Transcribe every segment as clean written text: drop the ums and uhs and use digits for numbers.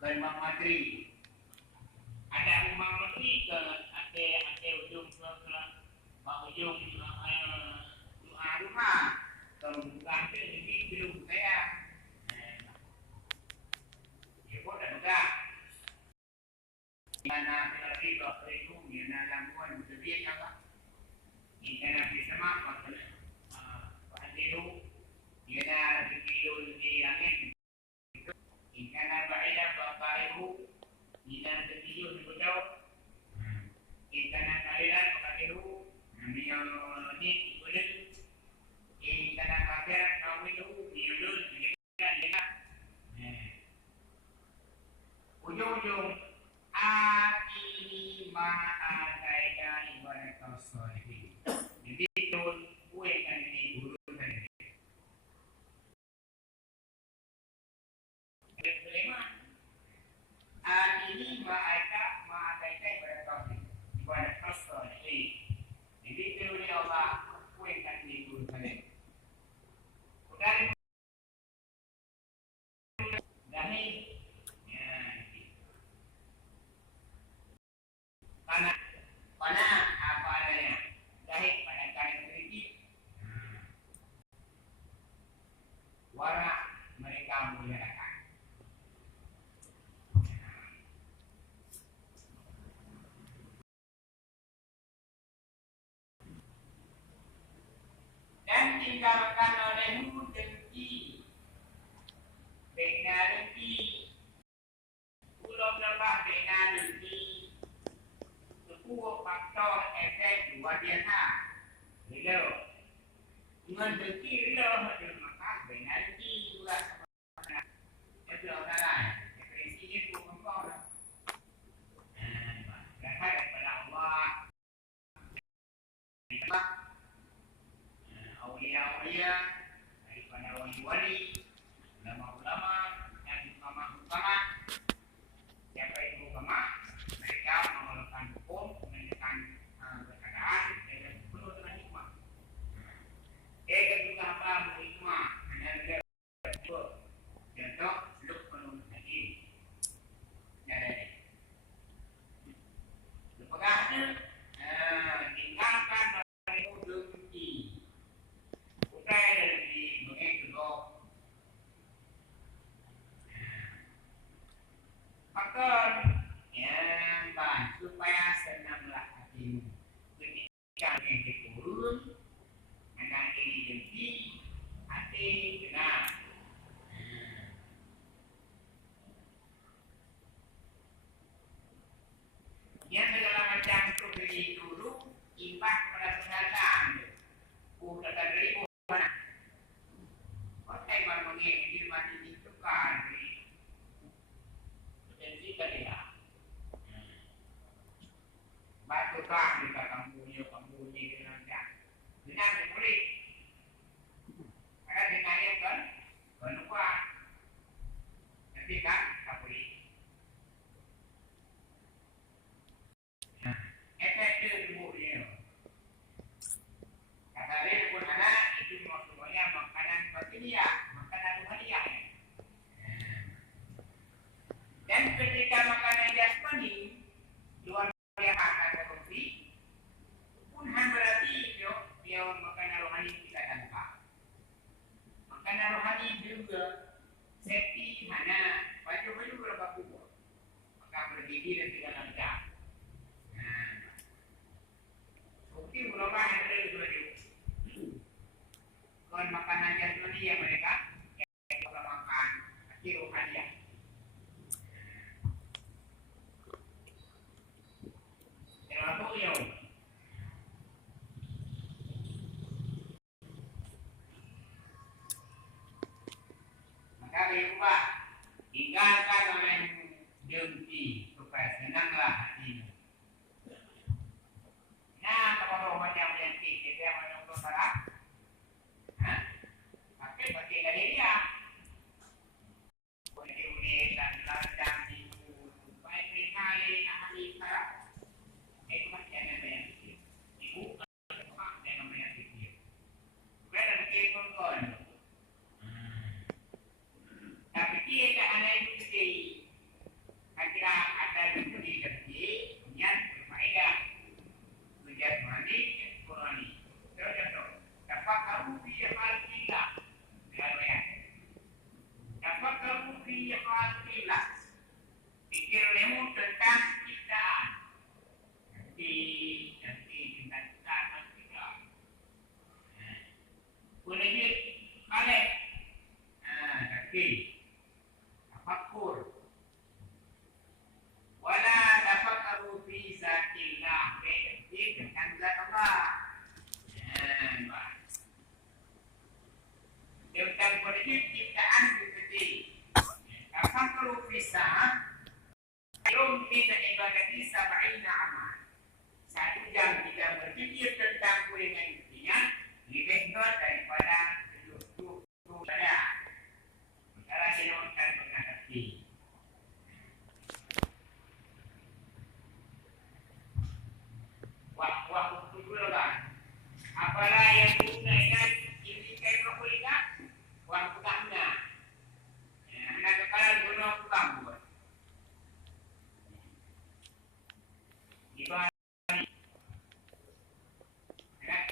Imam Madri. Ada Imam Madri ke ate ujung ke ujung doa rumah. Kemudian ini belum saya. Ya boleh enggak? Karena berarti waktu itu yana lakukan bersedia apa? Yana bisa mak Pandiru yana video di langit. Yana baida Bapak yana video di bawah. Yana kalian Pandiru dia ni boleh. Yana kalian kamu itu dia dia. Ujung-ujung ini ma'ataika ibadatul sholihin. Jadi itu kue kan ini guru tadi. Kelima, ini ma'ataika ibadatul sholihin. Jadi itu Allah kue kan ini guru tadi. Udah dari Pana apa adanya jahit pada kain sedikit warna mereka muliakan. Dan tinggalkan olehmu dengki bena dengki ulang nambah bena dengki faktor efek luar biasa. Bila mendeki bila maka benar juga. Itu orang lain. Prinsipnya itu kompon. Dasar daripada Allah. Aulia-aulia daripada wali-wali, ulama-ulama dan ulama-ulama. Siapa itu ulama? Mereka mengeluarkan hukum, menentukan keadaan dengan penuh dengan hikmah. Dia juga apa berhikmah? Hanya dia contoh seluk penuh lagi. Jadi, lepasnya tinggalkan dari dengki. Bukan dari mengeksplor. Faktor supaya senanglah hatimu ketika yang dikurun anak ini dengki hati tenang. Yang segala macam beri dulu imbas pada kesehatan. Bukan dari mana? Kota yang menginginkan mati itu kan potensi dia. Batu bang di kampungnya dengan boleh. Ada ditanya kan, kenapa? Tapi kan tak boleh. Efek dia tubuhnya. Kata dia pun ada itu maksudnya makanan bakteria, makanan ruhaniah. Dan ketika makanan jasmani luar biasa korupsi pun berarti dia makanan rohani kita tanpa. Makanan rohani juga safety mana nanti tingkat tangan kita. Boleh balik. Kaki. Tafakur. Wala tafakkaru fi zatillah. Jadi tentang zat Allah. Tentang politik ciptaan seperti tafakkaru fi belum kita ibadati sab'ina amal. 1 jam kita berpikir tentang kuliah intinya lebih daripada 70 pada cara dilakukan menghadapi. Wah untuk dulu kan. Apalah yang gunakan ini kayak kuliah? Wah utangnya. Anak kekal guna utang buat.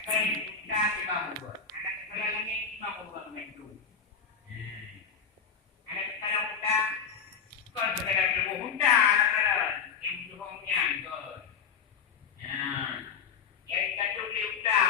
Anak kita buat. Anak kepala langit kita buat mentu. Anak kepala muda, kau sekadar ilmu muda, anak yang bohongnya kau. Yang kita beli muda,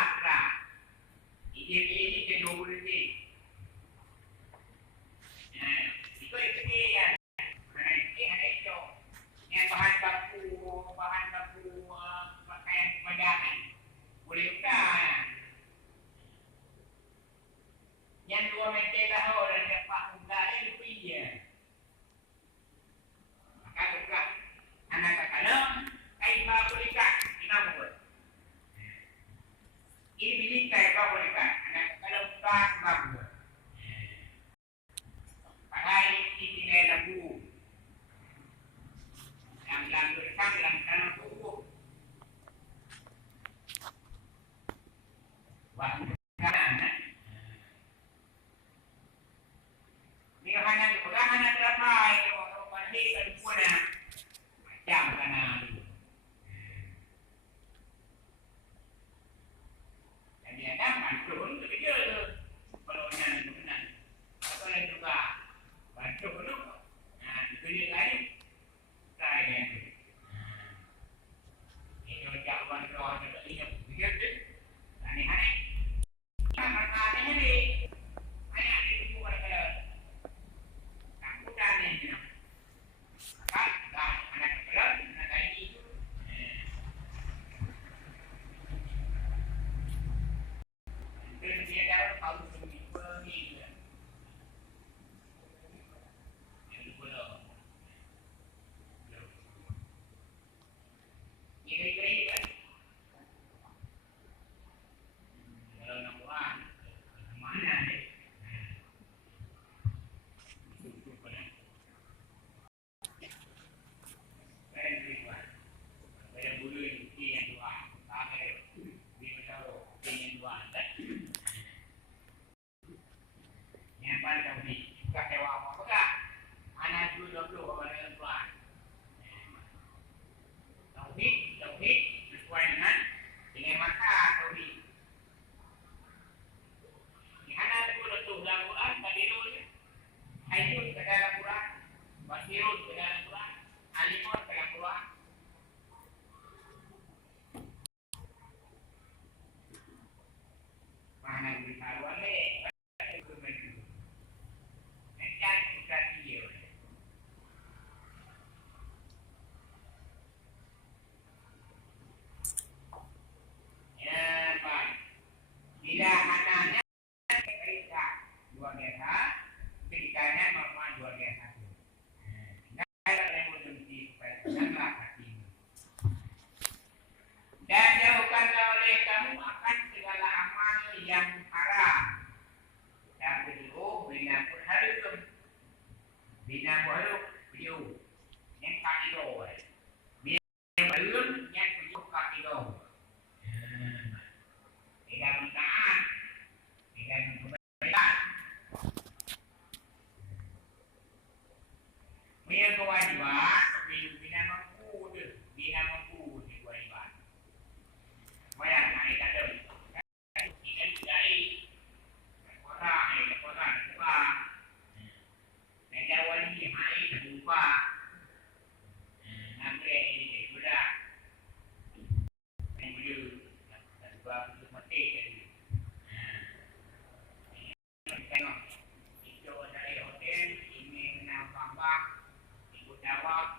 mak